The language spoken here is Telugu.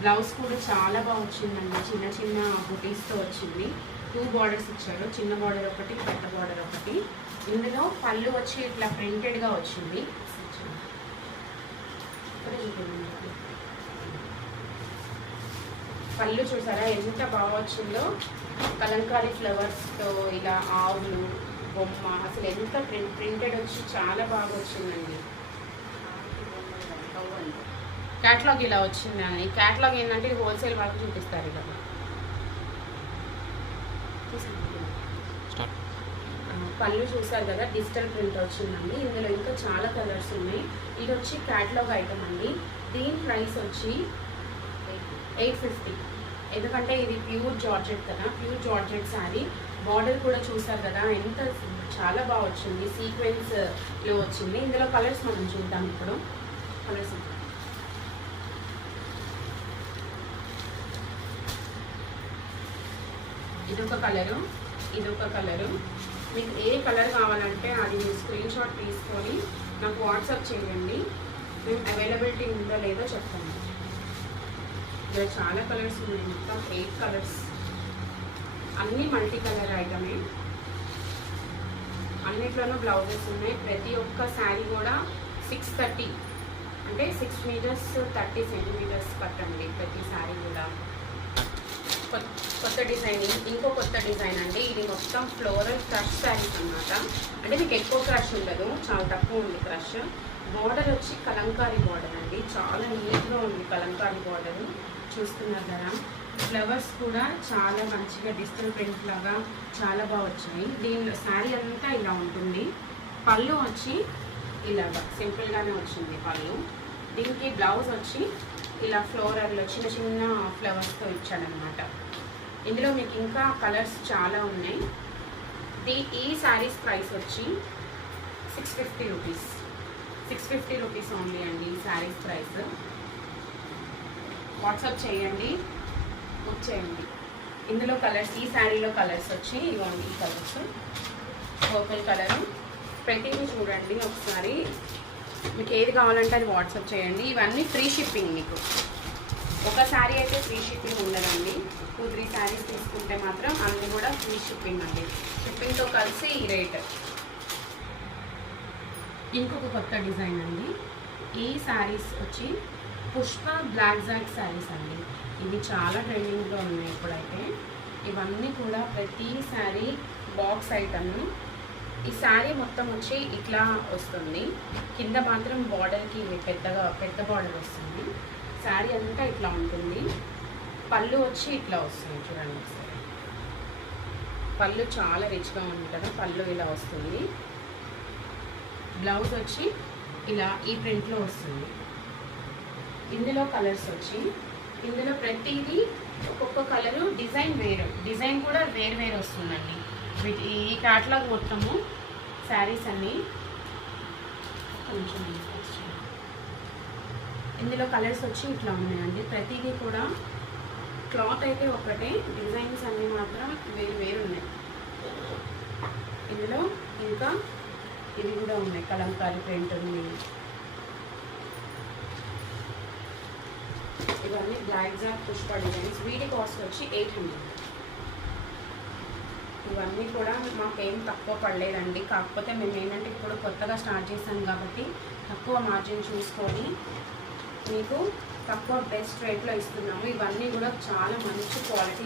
బ్లౌజ్ కూడా చాలా బాగా వచ్చిందండి, చిన్న చిన్న బుటీస్తో వచ్చింది. 2 బార్డర్స్ ఇచ్చారు, చిన్న బార్డర్ ఒకటి, పెద్ద బార్డర్ ఒకటి. ఇందులో పళ్ళు వచ్చి ఇట్లా ప్రింటెడ్గా వచ్చింది. పళ్ళు చూసారా ఎంత బాగా వచ్చిందో, కలంకారీ ఫ్లవర్స్తో ఇలా ఆవులు బొమ్మ, అసలు ఎంత ప్రింటెడ్ వచ్చి చాలా బాగా వచ్చిందండి. క్యాటలాగ్ ఇలా వచ్చిందని, క్యాటలాగ్ ఏంటంటే హోల్సేల్ వాళ్ళకి చూపిస్తారు కదా. పళ్ళు చూసారు కదా, డిజిటల్ ప్రింట్ వచ్చిందండి. ఇందులో ఇంకా చాలా కలర్స్ ఉన్నాయి. ఇది వచ్చి క్యాటలాగ్ ఐటమ్ అండి. దీని ప్రైస్ వచ్చి 850. ఎందుకంటే ఇది ప్యూర్ జార్జెట్ కదా, ప్యూర్ జార్జెట్ శారీ. బార్డర్ కూడా చూసారు కదా ఎంత చాలా బాగా వచ్చింది, సీక్వెన్స్లో వచ్చింది. ఇందులో కలర్స్ మనం చూద్దాం ఇప్పుడు. కలర్స్ ఇదొక కలరు, ఇదొక కలరు. మీకు ఏ కలర్ కావాలంటే అది మీరు స్క్రీన్ షాట్ తీసుకొని నాకు వాట్సాప్ చేయండి, మేము అవైలబిలిటీ ఉందో లేదో చెప్తాము. ఇక్కడ చాలా కలర్స్ ఉన్నాయి, మొత్తం 8 కలర్స్, అన్నీ మల్టీ కలర్ ఐటమే. అన్నిట్లోనూ బ్లౌజెస్ ఉన్నాయి. ప్రతి ఒక్క శారీ కూడా 630 అంటే 6 మీటర్స్ 30 సెంటీమీటర్స్ కట్టండి ప్రతి శారీ కూడా. కొత్త డిజైన్, ఇంకో కొత్త డిజైన్ అండి. ఇది మొత్తం ఫ్లోరల్ క్రష్ శారీస్ అన్నమాట. అంటే మీకు ఎక్కువ క్రష్ ఉండదు, చాలా తక్కువ ఉంది క్రష్. బార్డర్ వచ్చి కలంకారీ బార్డర్ అండి, చాలా నీట్గా ఉంది కలంకారీ బార్డర్. చూస్తున్నారు కదా, ఫ్లవర్స్ కూడా చాలా మంచిగా డిజిటల్ ప్రింట్ లాగా చాలా బాగా వచ్చాయి. దీనిలో శారీ అంతా ఇలా ఉంటుంది. పళ్ళు వచ్చి ఇలాగా సింపుల్గానే వచ్చింది పళ్ళు. దీనికి బ్లౌజ్ వచ్చి ఇలా ఫ్లోరల్లో చిన్న చిన్న ఫ్లవర్స్తో ఇచ్చాడనమాట. ఇందులో మీకు ఇంకా కలర్స్ చాలా ఉన్నాయి. ఈ శారీస్ ప్రైస్ వచ్చి 650 రూపీస్, 650 రూపీస్ ఓన్లీ అండి ఈ శారీస్ ప్రైస్. వాట్సాప్ చేయండి, బుక్ చేయండి. ఇందులో కలర్స్, ఈ శారీలో కలర్స్ వచ్చి ఇవ్వండి. ఈ కలర్స్ పర్పుల్ కలరు. ప్రతిదీ చూడండి ఒకసారి, మీకు ఏది కావాలంటే అది వాట్సాప్ చేయండి. ఇవన్నీ ఫ్రీ షిప్పింగ్. మీకు ఒక శారీ అయితే ఫ్రీ షిప్పింగ్ ఉండదండి, 2-3 శారీస్ తీసుకుంటే మాత్రం అన్నీ కూడా ఫ్రీ షిప్పింగ్ అండి. షిప్పింగ్తో కలిసి ఈ రేట్. ఇంకొక కొత్త డిజైన్ అండి. ఈ శారీస్ వచ్చి పుష్ప బ్లాక్ జాక్ శారీస్ అండి. ఇవి చాలా ట్రెండింగ్లో ఉన్నాయి ఇప్పుడైతే. ఇవన్నీ కూడా ప్రతి శారీ బాక్స్ ఐటమ్. ఈ శారీ మొత్తం వచ్చి ఇట్లా వస్తుంది, కింద మాత్రం బార్డర్కి పెద్ద బార్డర్ వస్తుంది. శారీ అంతా ఇట్లా ఉంటుంది. పళ్ళు వచ్చి ఇట్లా వస్తుంది చూడండి ఒకసారి. పళ్ళు చాలా రిచ్గా ఉంది కదా, పళ్ళు ఇలా వస్తుంది. బ్లౌజ్ వచ్చి ఇలా ఈ ప్రింట్లో వస్తుంది. ఇందులో కలర్స్ వచ్చి, ఇందులో ప్రతిదీ ఒక్కొక్క కలరు డిజైన్ వేరు, డిజైన్ కూడా వేరు వస్తుందండి. ఈ క్యాటలాగ్ మొత్తము శారీస్ అన్నీ కొంచెం ఇందులో కలర్స్ వచ్చి ఇట్లా ఉన్నాయండి. ప్రతిదీ కూడా క్లాత్ అయితే ఒకటే, డిజైన్స్ అన్నీ మాత్రం వేరు ఉన్నాయి. ఇందులో ఇంకా ఇవి కూడా ఉన్నాయి, కలంకారీ ప్రింట్ ఉంది. ఇవన్నీ బ్లాక్ జాక్ పుష్ప డిజైన్స్. వీటి కాస్ట్ వచ్చి 800. ఇవన్నీ కూడా మాకేం తక్కువ పడలేదండి. కాకపోతే మేము ఏంటంటే ఇప్పుడు కొత్తగా స్టార్ట్ చేసాం కాబట్టి తక్కువ మార్జిన్ చూసుకొని మీకు తక్కువ బెస్ట్ రేట్లో ఇస్తున్నాము. ఇవన్నీ కూడా చాలా మంచి క్వాలిటీ